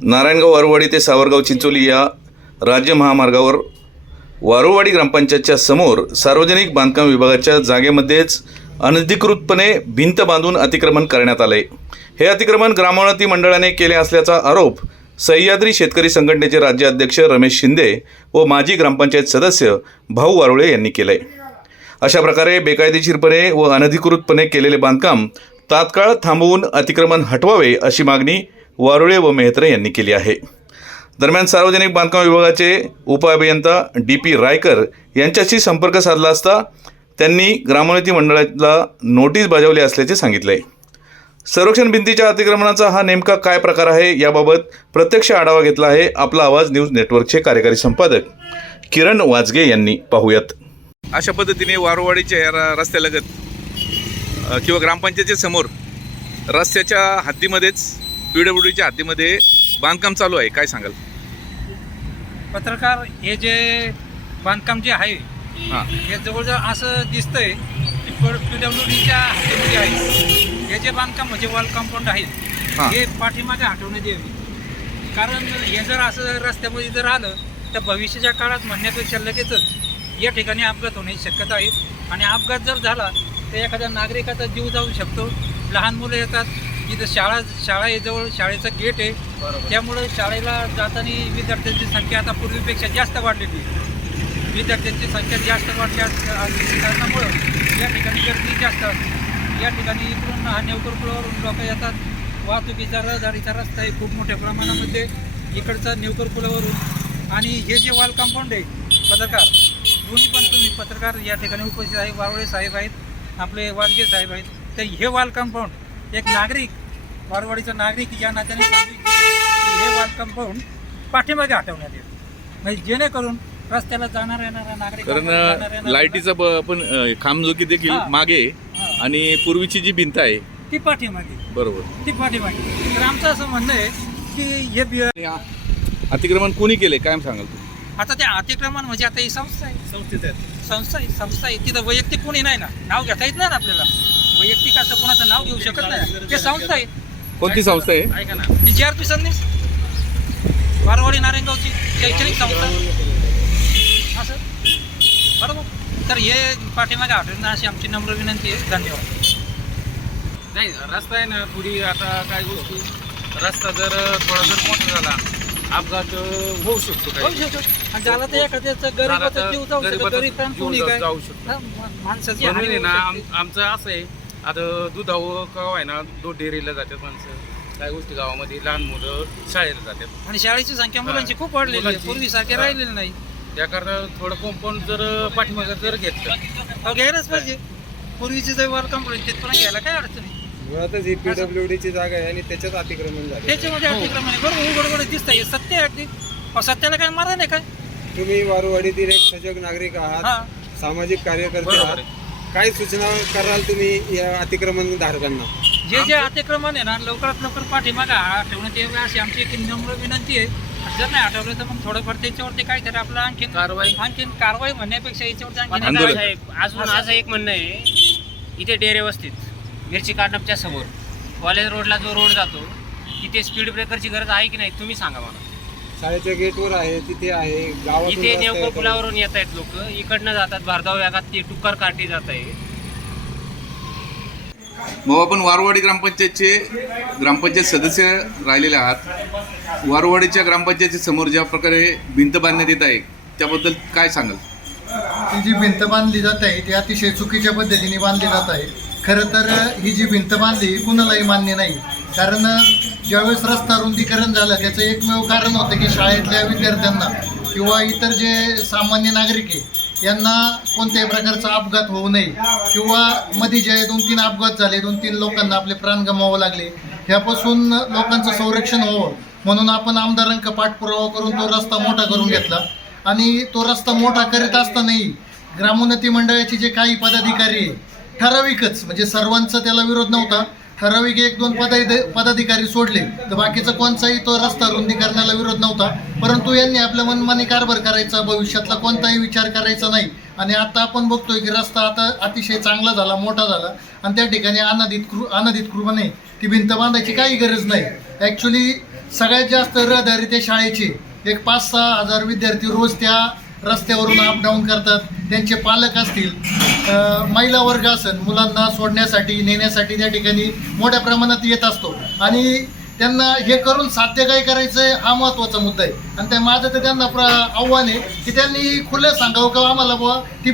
नारायणगाव वारुवाडी ते सावरगाव चिंचोली या राज्य महामार्गावर वारुवाडी ग्रामपंचायतच्या समोर सार्वजनिक बांधकाम विभागाच्या जागेमध्येच अनधिकृतपणे भिंत बांधून अतिक्रमण करण्यात आले हे अतिक्रमण ग्रामोन्नती मंडळाने केले असल्याचा आरोप सह्याद्री शेतकरी संघटनेचे राज्याध्यक्ष रमेश शिंदे व माजी ग्रामपंचायत सदस्य भाऊ वारुळे यांनी केले अशा प्रकारे बेकायदेशीरपणे व अनधिकृतपणे केलेले बांधकाम तात्काळ थांबवून अतिक्रमण हटवावे अशी मागणी वारुळे व मेहत्रे यांनी केली आहे. दरम्यान सार्वजनिक बांधकाम विभागाचे उपअभियंता डी पी रायकर यांच्याशी संपर्क साधला असता त्यांनी ग्रामोन्नती मंडळाला नोटीस बजावली असल्याचे सांगितले. संरक्षण भिंतीच्या अतिक्रमणाचा हा नेमका काय प्रकार आहे याबाबत प्रत्यक्ष आढावा घेतला आहे आपला आवाज न्यूज नेटवर्कचे कार्यकारी संपादक किरण वाजगे यांनी. पाहूयात. अशा पद्धतीने वारोवाडीच्या रस्त्यालगत किंवा ग्रामपंचायतीसमोर समोर रस्त्याच्या हद्दीमध्येच पी डब्ल्यू डीच्या हद्दीमध्ये बांधकाम चालू आहे. काय सांगाल? पत्रकार हे जे बांधकाम जे आहे हां. हे जवळजवळ असं दिसतंय की पी डब्ल्यू डीच्या हातीमध्ये आहे. हे जे बांधकाम म्हणजे वॉल कंपाऊंड आहे हां. हे पाठीमागे हटवण्यात यावी. कारण हे जर असं रस्त्यामध्ये जर आलं तर भविष्याच्या काळात म्हणण्यापेक्षा लगेचच या ठिकाणी अपघात होण्याची शक्यता आहे. आणि अपघात जर झाला तर एखाद्या नागरिकाचा जीव जाऊ शकतो. लहान मुलं येतात इथं शाळा शाळा आहे जवळ शाळेचं गेट आहे. त्यामुळं शाळेला जाताना विद्यार्थ्यांची संख्या आता पूर्वीपेक्षा जास्त वाढलेली विद्यार्थ्यांची संख्या जास्त वाढल्या कारणामुळं या ठिकाणी गर्दी जास्त असते. या ठिकाणी इकडून हा नेवकर लोक येतात. वाहतुकीचा रहदारीचा रस्ता आहे खूप मोठ्या प्रमाणामध्ये इकडचा नेवकर पुलावरून आणि हे जे वॉल कंपाऊंड आहे पत्रकार दोन्ही पण तुम्ही पत्रकार या ठिकाणी उपस्थित आहे. वारवळे साहेब आहेत आपले वाजगे साहेब आहेत. तर हे वॉल कंपाऊंड एक नागरिक वारवाडीचा नागरिक या नात्याने हे वॉल कंपाऊंड पाठीमागे हटवण्यात येईल. म्हणजे जेणेकरून रस्त्याला जाणार येणारा नागरिक कारण लाईटीचा पण अ, खांब जो की देखील. मागे आहे. आणि पूर्वीची जी भिंत आहे. ती पाठीमागे. बरोबर. ती पाठीमागे. तर आमचं असं म्हणणं आहे की हे अतिक्रमण कोणी केले? काय सांगाल तू आता ते अतिक्रमण म्हणजे आता ही संस्था आहे. संस्थेत संस्था आहे. संस्था आहे. तिथं वैयक्तिक कोणी नाही ना. नाव घेता येत नाही ना आपल्याला. वैयक्तिक असं कोणाचं नाव घेऊ शकत नाही. ते संस्था आहे. कोणती संस्था आहे? ऐका ना. ही जी आर पी संदेश वारवाडी नारायणगावची शैक्षणिक संस्था. असं बरोबर. तर हे पाठीमागे हटवणं अशी आमची नम्र विनंती आहे. धन्यवाद. नाही रस्ता आहे ना पुढे आता काय गोष्टी? रस्ता जर थोडा जर मोठा झाला अपघात होऊ शकतो होऊ काही शकतो. आणि झालं तर एखाद्याचं झाला गरीबाचा तर जीव जाऊ शकतो गरिबाचा गरीब पण जीव कोणी जा- काय? जाऊ शकतो. हा, मा- माणसाची म्हणून हानी आहे होऊ ना शकते. आम- आमचं असं आहे आता दुधावं आहे ना दूध डेअरीला जातात माणसं. काय गोष्टी गावामध्ये लहान मुलं शाळेला जातात. आणि शाळेची संख्या हा. मुलांची खूप वाढलेली आहे. मुलांची. पूर्वीसारखी हा. राहिलेली नाही. त्याकरता थोडं कंपाऊंड जर पाठीमागं जर घेतलं. अहो, घ्यायलाच पाहिजे. पूर्वीची जर वर कंपनी तिथपर्यंत घ्यायला काय अडचण आहे? मुळातच ही पीडब्ल्यू ची जागा आहे आणि त्याच्यात अतिक्रमण झाले त्याच्यामध्ये अतिक्रमण आहे. बरोबर उघड उघड दिसत आहे सत्य आहे अगदी. अहो, सत्याला काय मारा नाही काय? तुम्ही वारुवाडीतील एक सजग नागरिक हा. आहात सामाजिक कार्यकर्ते बरोबर आहात. काय सूचना कराल तुम्ही या अतिक्रमण धारकांना जे जे अतिक्रमण आहे ना लवकरात लवकर पाठीमागा ठेवण्यात यावे अशी आमची एक नम्र विनंती आहे जर नाही आठवलं तर मग थोडंफार त्याच्यावरती काहीतरी आपलं आणखीन कारवाई. आणखीन कारवाई म्हणण्यापेक्षा याच्यावरती आंदोलन. साहेब अजून असं- एक म्हणणं आहे इथे डेरे वस्तीत मिरची काढण्याच्या समोर कॉलेज रोडला जो रोड जातो तिथे स्पीड ब्रेकरची गरज आहे की नाही तुम्ही सांगा मला शाळेच्या गेटवर आहे तिथे आहे गावातून इथे रस्ता नेवकर येतो. पुलावरून येत आहेत लोक. इकडनं जातात भारधाव व्यागात ते टुक्कर काठी जात आहे. मग आपण वारवाडी ग्रामपंचायतचे ग्रामपंचायत सदस्य राहिलेले आहात. वारवाडीच्या ग्रामपंचायती समोर ज्या प्रकारे भिंत बांधण्यात येत आहे त्याबद्दल काय सांगाल? ही जी भिंत बांधली जात आहे ती अतिशय चुकीच्या पद्धतीने बांधली जात आहे. खरं तर ही जी भिंत बांधली ही कुणालाही मान्य नाही. कारण ज्यावेळेस रस्ता रुंदीकरण झालं त्याचं एकमेव कारण होतं की शाळेतल्या विद्यार्थ्यांना किंवा इतर जे सामान्य नागरिक आहे यांना कोणत्याही प्रकारचा अपघात होऊ नये किंवा मध्ये जे दोन तीन अपघात झाले दोन तीन लोकांना आपले प्राण गमावे लागले ह्यापासून लोकांचं संरक्षण व्हावं. म्हणून आपण आमदारांक पाठपुरावा करून तो रस्ता मोठा करून घेतला. आणि तो रस्ता मोठा करीत असतानाही ग्रामोन्नती मंडळाचे जे काही पदाधिकारी आहे ठराविकच म्हणजे सर्वांचा त्याला विरोध नव्हता. ठराविक एक दोन पदाधिकारी पदाधिकारी सोडले. तर बाकीचा कोणताही तो रस्ता रुंदीकरणाला विरोध नव्हता. परंतु यांनी आपल्या मनमानी कारभार करायचा भविष्यातला कोणताही विचार करायचा नाही. आणि आता आपण बघतोय की रस्ता आता अतिशय चांगला झाला मोठा झाला. आणि त्या ठिकाणी अनाधिकृ अनाधिकृतपणे ती भिंत बांधायची काही गरज नाही. ॲक्च्युली सगळ्यात जास्त रहदारी त्या शाळेची. एक पाच सहा हजार विद्यार्थी रोज त्या रस्त्यावरून अप डाऊन करतात. त्यांचे पालक असतील. महिला वर्ग असेल मुलांना सोडण्यासाठी नेण्यासाठी त्या ठिकाणी मोठ्या प्रमाणात येत असतो. आणि त्यांना हे करून साध्य काय करायचं आहे हा महत्त्वाचा मुद्दा आहे. आणि त्या माझं तर त्यांना प्र आव्हान आहे की त्यांनी खुलं सांगावं का आम्हाला बुवा? ती